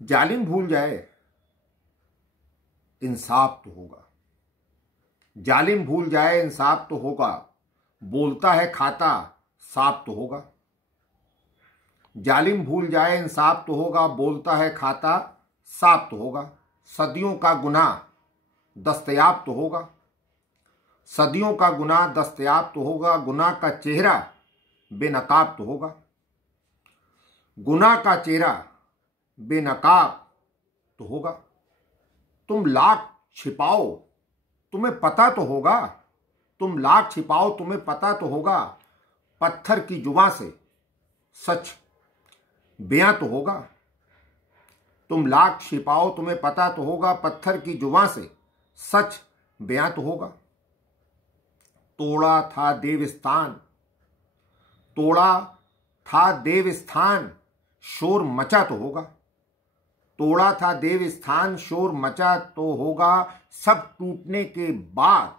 जालिम भूल जाए इंसाफ तो होगा। जालिम भूल जाए इंसाफ तो होगा, बोलता है खाता साफ तो होगा। जालिम भूल जाए इंसाफ तो होगा, बोलता है खाता साफ तो होगा। सदियों का गुनाह दस्तयाब तो होगा। सदियों का गुनाह दस्तयाब तो होगा। गुनाह का चेहरा बेनकाब तो होगा। गुनाह का चेहरा बेनकाब तो होगा। तुम लाख छिपाओ तुम्हें पता तो होगा। तुम लाख छिपाओ तुम्हें पता तो होगा। पत्थर की जुबान से सच बयां तो होगा। तुम लाख छिपाओ तुम्हें पता तो होगा। पत्थर की जुबान से सच बयां तो होगा। तोड़ा था देवस्थान, तोड़ा था देवस्थान, शोर मचा तो होगा। तोड़ा था देवस्थान, शोर मचा तो होगा। सब टूटने के बाद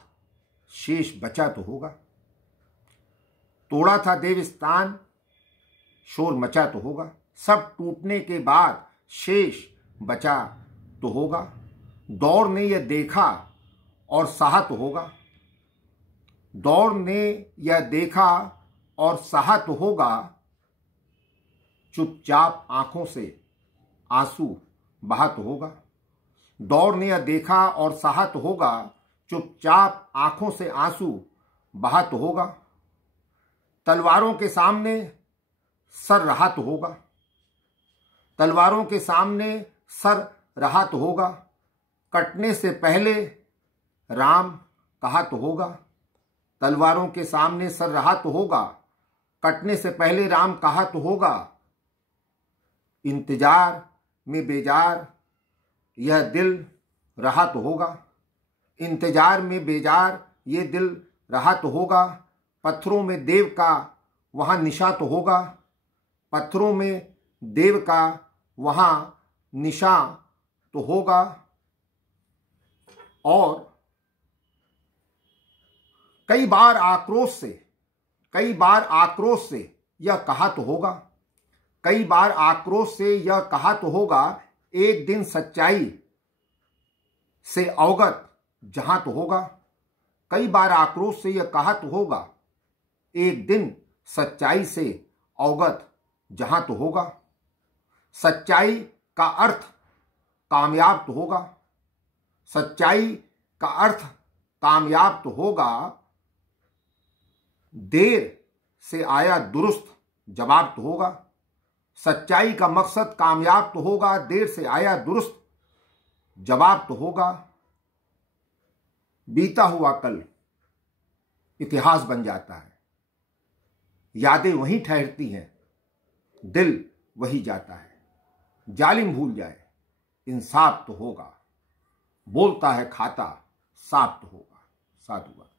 शेष बचा तो होगा। तोड़ा था देवस्थान, शोर मचा तो होगा। सब टूटने के बाद शेष बचा तो होगा। दौर ने यह देखा और सहा तो होगा। दौर ने यह देखा और सहा तो होगा। चुपचाप आंखों से आंसू बहा तो होगा। दौर ने यह देखा और सहा तो होगा। चुपचाप आंखों से आंसू बहा तो होगा। तलवारों के सामने सर रहा तो होगा। तलवारों के सामने सर रहा तो होगा। कटने से पहले राम कहा तो होगा। तलवारों के सामने सर रहा तो होगा। कटने से पहले राम कहा तो होगा। इंतजार में बेजार यह दिल रहा तो होगा। इंतजार में बेजार ये दिल रहा तो होगा। पत्थरों में देव का वहाँ निशा तो होगा। पत्थरों में देव का वहाँ निशा तो होगा। और कई बार आक्रोश से यह कहा तो होगा। कई बार आक्रोश से यह कहा तो होगा। एक दिन सच्चाई से अवगत जहां तो होगा। कई बार आक्रोश से यह कहा तो होगा। एक दिन सच्चाई से अवगत जहां तो होगा। सच्चाई का अर्थ कामयाब तो होगा। सच्चाई का अर्थ कामयाब तो होगा। देर से आया दुरुस्त जवाब तो होगा। सच्चाई का मकसद कामयाब तो होगा। देर से आया दुरुस्त जवाब तो होगा। बीता हुआ कल इतिहास बन जाता है। यादें वहीं ठहरती हैं, दिल वही जाता है। जालिम भूल जाए इंसाफ तो होगा, बोलता है खाता साफ तो होगा। साधुवाद।